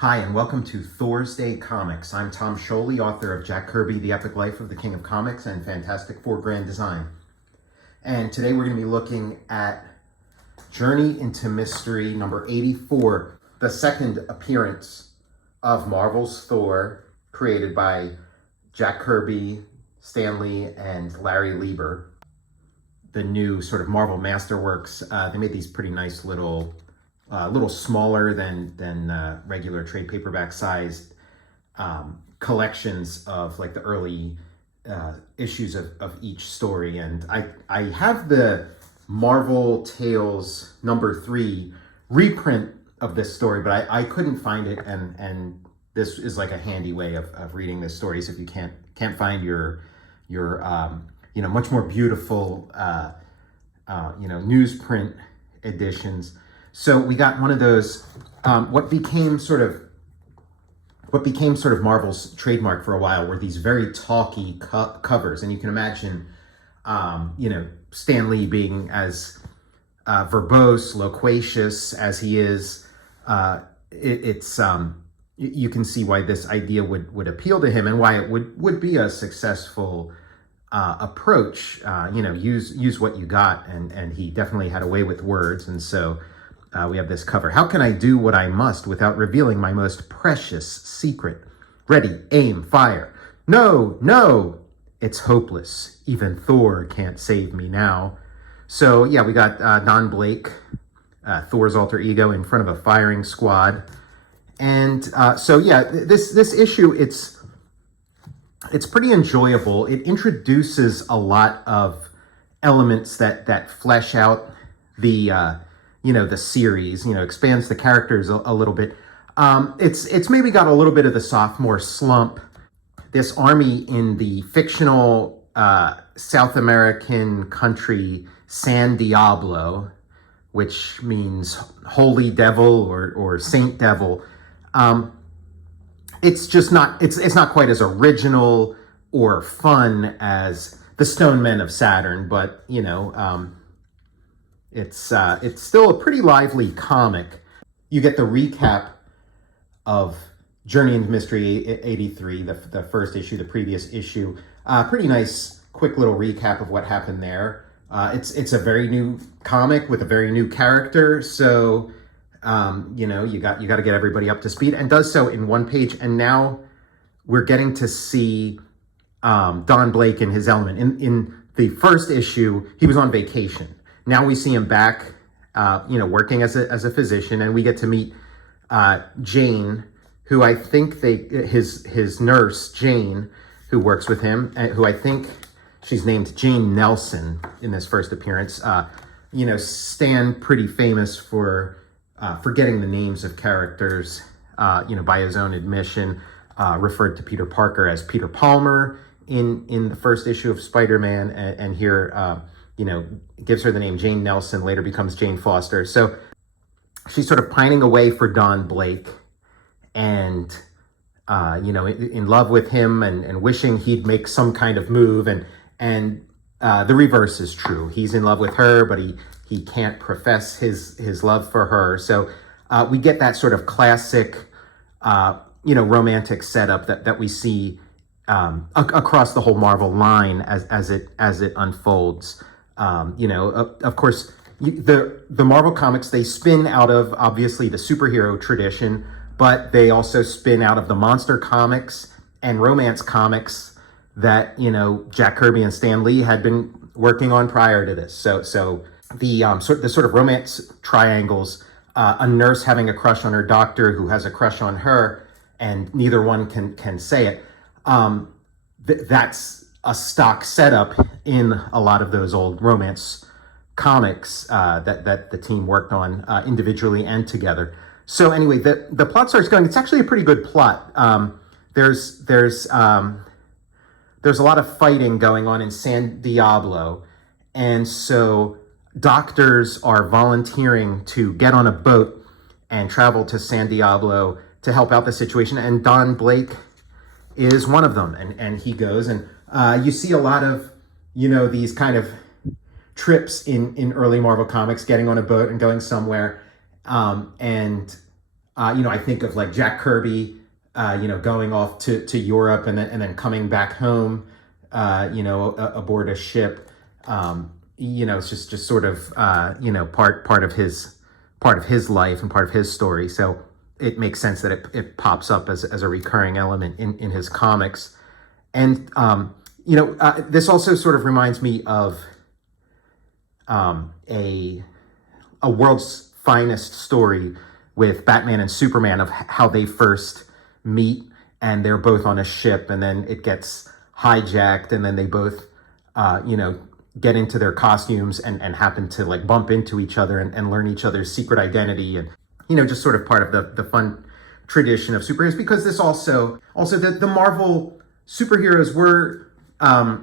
Hi, and welcome to THORsday Comics. I'm Tom Scioli, author of Jack Kirby, The Epic Life of the King of Comics, and Fantastic Four Grand Design. And today we're going to be looking at Journey into Mystery number 84, the second appearance of Marvel's Thor, created by Jack Kirby, Stan Lee, and Larry Lieber. The new sort of Marvel Masterworks, they made these pretty nice little smaller than regular trade paperback sized collections of like the early issues of each story. And I have the Marvel Tales number 3 reprint of this story, but I couldn't find it, and this is like a handy way of reading this story. So if you can't find your much more beautiful newsprint editions. So we got one of those, what became sort of Marvel's trademark for a while were these very talky covers. And you can imagine, Stan Lee being as verbose, loquacious as he is. You can see why this idea would appeal to him and why it would be a successful approach. Use what you got, and he definitely had a way with words. And so we have this cover. How can I do what I must without revealing my most precious secret? Ready, aim, fire. No, it's hopeless. Even Thor can't save me now. So yeah, we got Don Blake, Thor's alter ego, in front of a firing squad. And this issue, it's pretty enjoyable. It introduces a lot of elements that flesh out the series, expands the characters a little bit. It's maybe got a little bit of the sophomore slump. This army in the fictional South American country San Diablo, which means holy devil or saint devil. It's not quite as original or fun as the Stone Men of Saturn, but it's still a pretty lively comic. You get the recap of Journey into Mystery 83, the first issue, the previous issue. Pretty nice, quick little recap of what happened there. It's a very new comic with a very new character, so you got to get everybody up to speed, and does so in one page. And now we're getting to see Don Blake in his element. In the first issue, he was on vacation. Now we see him back, working as a physician, and we get to meet Jane, who I think his nurse Jane, who works with him, who I think she's named Jane Nelson in this first appearance. Stan, pretty famous for forgetting the names of characters, by his own admission, referred to Peter Parker as Peter Palmer in the first issue of Spider-Man, and here, gives her the name Jane Nelson, later becomes Jane Foster. So she's sort of pining away for Don Blake and, in love with him and wishing he'd make some kind of move. And the reverse is true. He's in love with her, but he can't profess his love for her. So we get that sort of classic, romantic setup that we see across the whole Marvel line as it unfolds. Of course, the Marvel comics, they spin out of, obviously, the superhero tradition, but they also spin out of the monster comics and romance comics that, Jack Kirby and Stan Lee had been working on prior to this. So the sort of romance triangles, a nurse having a crush on her doctor who has a crush on her, and neither one can say it. That's a stock setup in a lot of those old romance comics that the team worked on individually and together. So anyway, the plot starts going. It's actually a pretty good plot. There's a lot of fighting going on in San Diablo, and so doctors are volunteering to get on a boat and travel to San Diablo to help out the situation, and Don Blake is one of them, and he goes, and you see a lot of these kind of trips in early Marvel comics, getting on a boat and going somewhere, and I think of like Jack Kirby, going off to Europe and then coming back home, aboard a ship. It's just sort of, part of his life and part of his story. So it makes sense that it pops up as a recurring element in his comics. And, this also sort of reminds me of a world's finest story with Batman and Superman, of how they first meet, and they're both on a ship, and then it gets hijacked, and then they both, get into their costumes and happen to like bump into each other and learn each other's secret identity, and just sort of part of the fun tradition of superheroes. Because this also the Marvel superheroes were a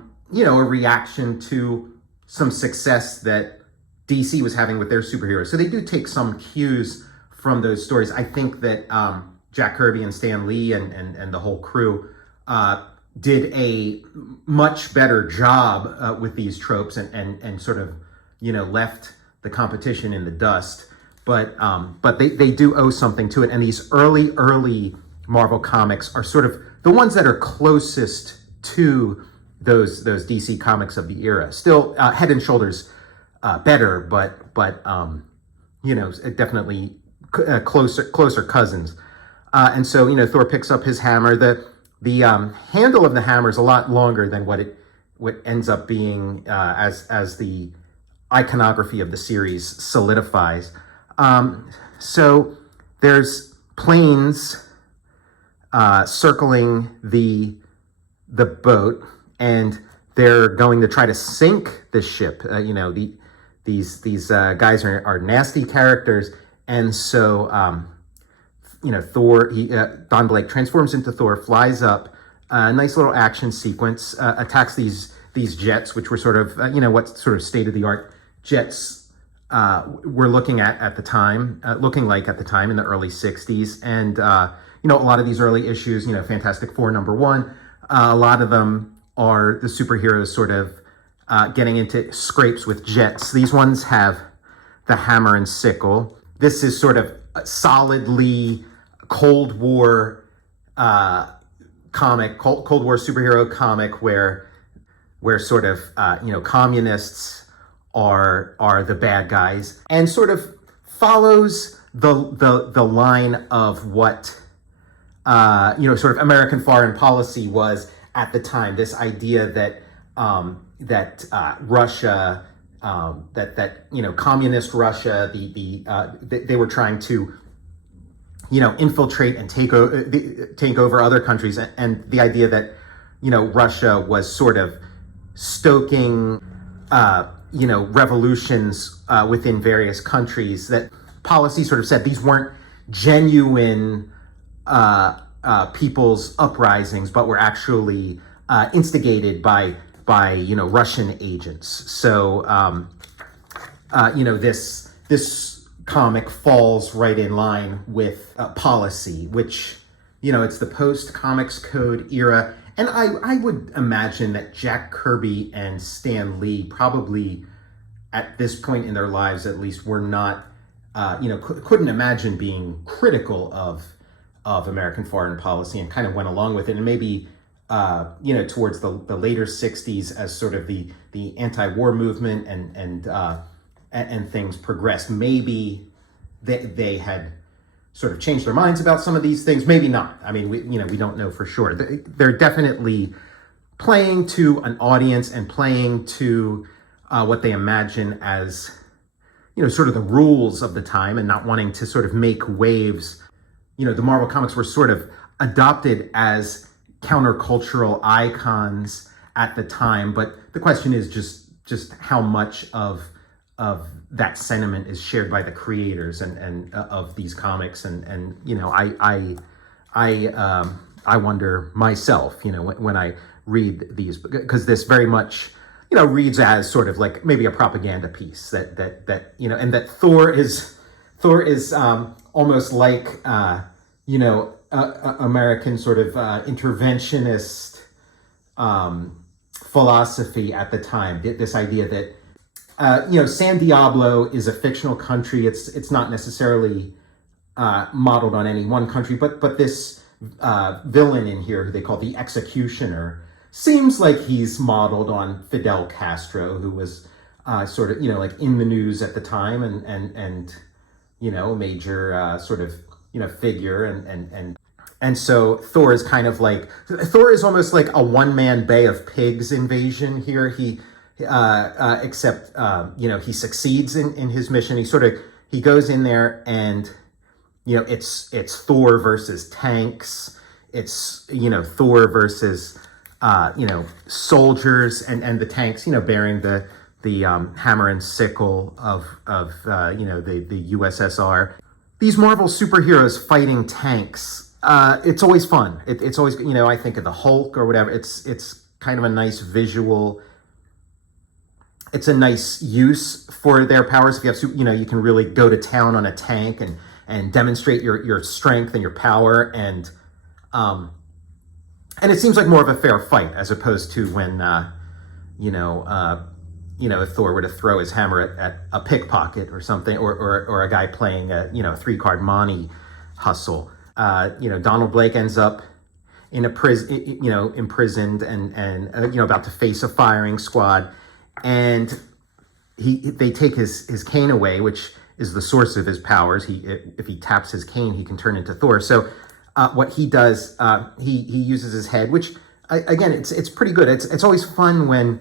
reaction to some success that DC was having with their superheroes. So they do take some cues from those stories. I think that Jack Kirby and Stan Lee and the whole crew did a much better job with these tropes and sort of, left the competition in the dust. But they do owe something to it. And these early Marvel comics are sort of the ones that are closest to those DC comics of the era. Still head and shoulders better, but definitely closer cousins. And so, Thor picks up his hammer. The handle of the hammer is a lot longer than what ends up being as the iconography of the series solidifies. So there's planes circling the boat, and they're going to try to sink the ship. These guys are nasty characters, and so Thor, Don Blake transforms into Thor, flies up, a nice little action sequence, attacks these jets, which were sort of what sort of state of the art jets were looking like at the time in the early 60s. And a lot of these early issues, Fantastic Four #1, a lot of them are the superheroes sort of getting into scrapes with jets. These ones have the hammer and sickle. This is sort of solidly Cold War comic, Cold War superhero comic, where sort of communists are the bad guys, and sort of follows the line of what sort of American foreign policy was at the time. This idea that Russia, communist Russia, they were trying to infiltrate and take over other countries, and the idea that Russia was sort of stoking revolutions within various countries. That policy sort of said these weren't genuine people's uprisings, but were actually instigated by Russian agents. So this comic falls right in line with policy, which it's the post Comics Code era. And I would imagine that Jack Kirby and Stan Lee probably at this point in their lives, at least, were not couldn't imagine being critical of American foreign policy, and kind of went along with it. And maybe towards the later 60s, as sort of the anti-war movement and things progressed, maybe they had sort of changed their minds about some of these things. Maybe not. I mean, we don't know for sure. They're definitely playing to an audience and playing to what they imagine as sort of the rules of the time, and not wanting to sort of make waves. The Marvel comics were sort of adopted as countercultural icons at the time, but the question is just how much of that sentiment is shared by the creators and of these comics, and I wonder myself, when I read these, because this very much reads as sort of like maybe a propaganda piece that and that Thor is almost like American sort of interventionist philosophy at the time. This idea that San Diablo is a fictional country. It's not necessarily modeled on any one country, but this villain in here, who they call the Executioner, seems like he's modeled on Fidel Castro, who was sort of, like in the news at the time, and a major sort of, figure, and so Thor is kind of like, Thor is almost like a one-man Bay of Pigs invasion here. Except he succeeds in his mission. He goes in there, and it's Thor versus tanks. It's Thor versus soldiers, and the tanks bearing the hammer and sickle of the USSR. These Marvel superheroes fighting tanks. It's always fun. It's always, I think of the Hulk or whatever. It's kind of a nice visual. It's a nice use for their powers. If you have, you can really go to town on a tank and demonstrate your strength and your power, and it seems like more of a fair fight as opposed to when if Thor were to throw his hammer at a pickpocket or something, or a guy playing a 3-card money hustle. Donald Blake ends up in a prison, imprisoned and about to face a firing squad. And they take his cane away, which is the source of his powers. If he taps his cane, he can turn into Thor. So what he does, he uses his head, which again, it's pretty good. It's always fun when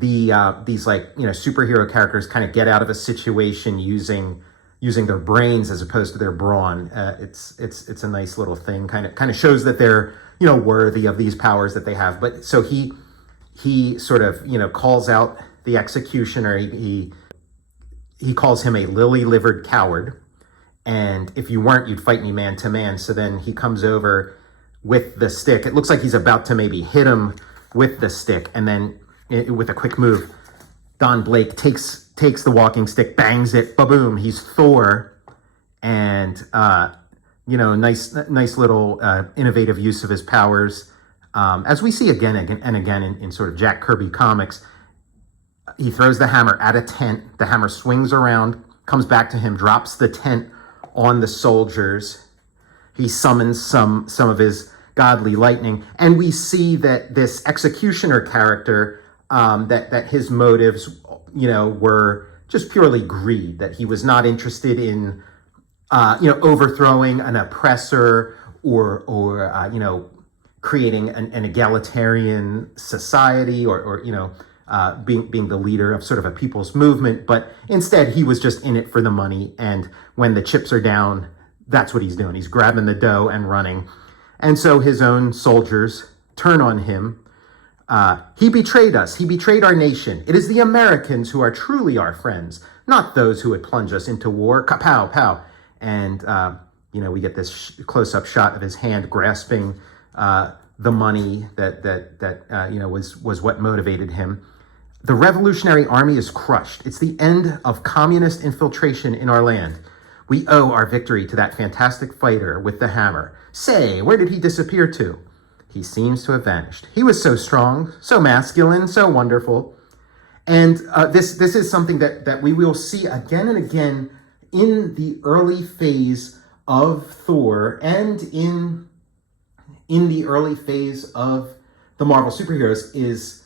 these superhero characters kind of get out of a situation using their brains as opposed to their brawn. It's a nice little thing. Kind of shows that they're worthy of these powers that they have. But so he sort of calls out the Executioner. He calls him a lily-livered coward, and if you weren't, you'd fight me man to man. So then he comes over with the stick. It looks like he's about to maybe hit him with the stick, and then with a quick move, Don Blake takes the walking stick, bangs it, ba-boom, he's Thor. And nice little innovative use of his powers, as we see again and again in sort of Jack Kirby comics. He throws the hammer at a tent. The hammer swings around, comes back to him, drops the tent on the soldiers. He summons some of his godly lightning, and we see that this Executioner character, that his motives, were just purely greed. That he was not interested in, overthrowing an oppressor or creating an egalitarian society or being the leader of sort of a people's movement, but instead he was just in it for the money. And when the chips are down, that's what he's doing. He's grabbing the dough and running. And so his own soldiers turn on him. He betrayed us. He betrayed our nation. It is the Americans who are truly our friends, not those who would plunge us into war. Kapow, pow. And, we get this close-up shot of his hand grasping the money that was what motivated him. The Revolutionary Army is crushed. It's the end of communist infiltration in our land. We owe our victory to that fantastic fighter with the hammer. Say, where did he disappear to? He seems to have vanished. He was so strong, so masculine, so wonderful. And this is something that we will see again and again in the early phase of Thor and in the early phase of the Marvel superheroes is,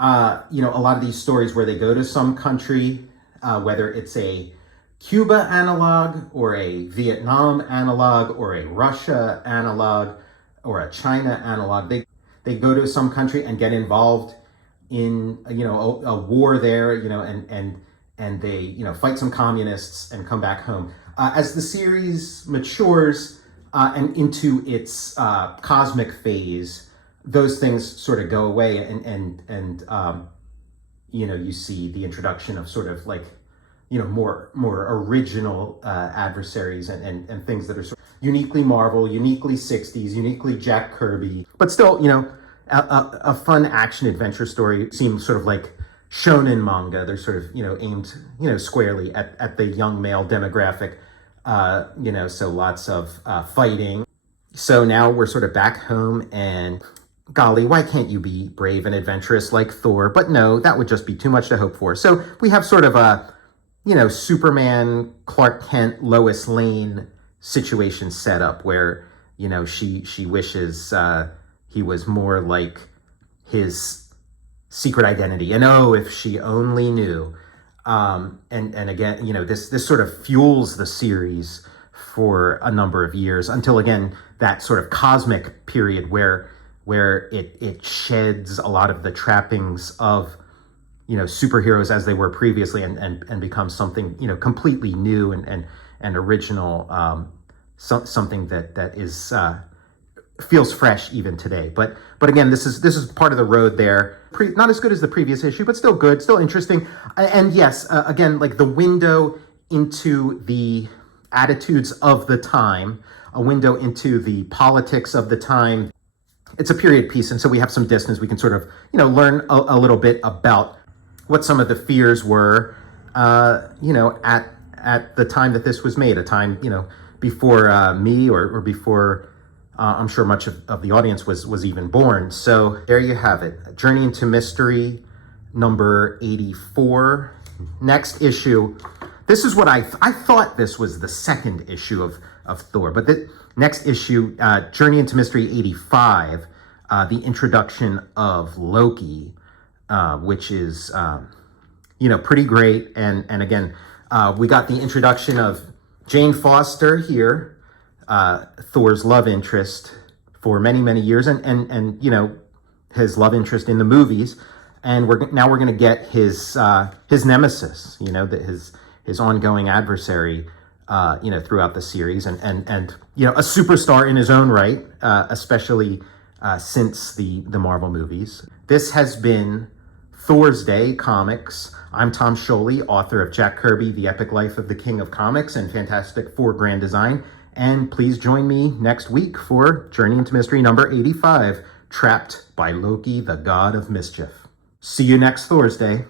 a lot of these stories where they go to some country, whether it's a Cuba analog or a Vietnam analog or a Russia analog or a China analog. They go to some country and get involved in, a war there, and they, fight some communists and come back home. As the series matures and into its cosmic phase, those things sort of go away, and you see the introduction of sort of like, more original adversaries and things that are sort of uniquely Marvel, uniquely 60s, uniquely Jack Kirby, but still, a fun action adventure story. Seems sort of like shonen manga. They're sort of, aimed, squarely at the young male demographic, so lots of fighting. So now we're sort of back home, and golly, why can't you be brave and adventurous like Thor? But no, that would just be too much to hope for. So we have sort of a, Superman, Clark Kent, Lois Lane situation set up where, you know, she wishes he was more like his secret identity. And oh, if she only knew. And again, you know, this sort of fuels the series for a number of years until, again, that sort of cosmic period where it sheds a lot of the trappings of, you know, superheroes as they were previously and becomes something, you know, completely new and original, something that is feels fresh even today. But again, this is part of the road there. Not as good as the previous issue, but still good, still interesting. And yes, again, like the window into the attitudes of the time, a window into the politics of the time. It's a period piece, and so we have some distance. We can sort of, you know, learn a little bit about what some of the fears were, you know, at the time that this was made, a time, you know, before me or before I'm sure much of the audience was even born. So there you have it. Journey into Mystery, number 84. Next issue. This is what I thought this was the second issue of Thor, but the next issue, Journey into Mystery 85, the introduction of Loki, which is, you know, pretty great. And again, we got the introduction of Jane Foster here, Thor's love interest for many, many years, and you know, his love interest in the movies. And we're going to get his nemesis, you know, his ongoing adversary, you know, throughout the series, and you know, a superstar in his own right, especially since the Marvel movies. This has been THORsday Comics. I'm Tom Scioli, author of Jack Kirby, The Epic Life of the King of Comics, and Fantastic Four Grand Design. And please join me next week for Journey into Mystery number 85, Trapped by Loki, the God of Mischief. See you next THORsday.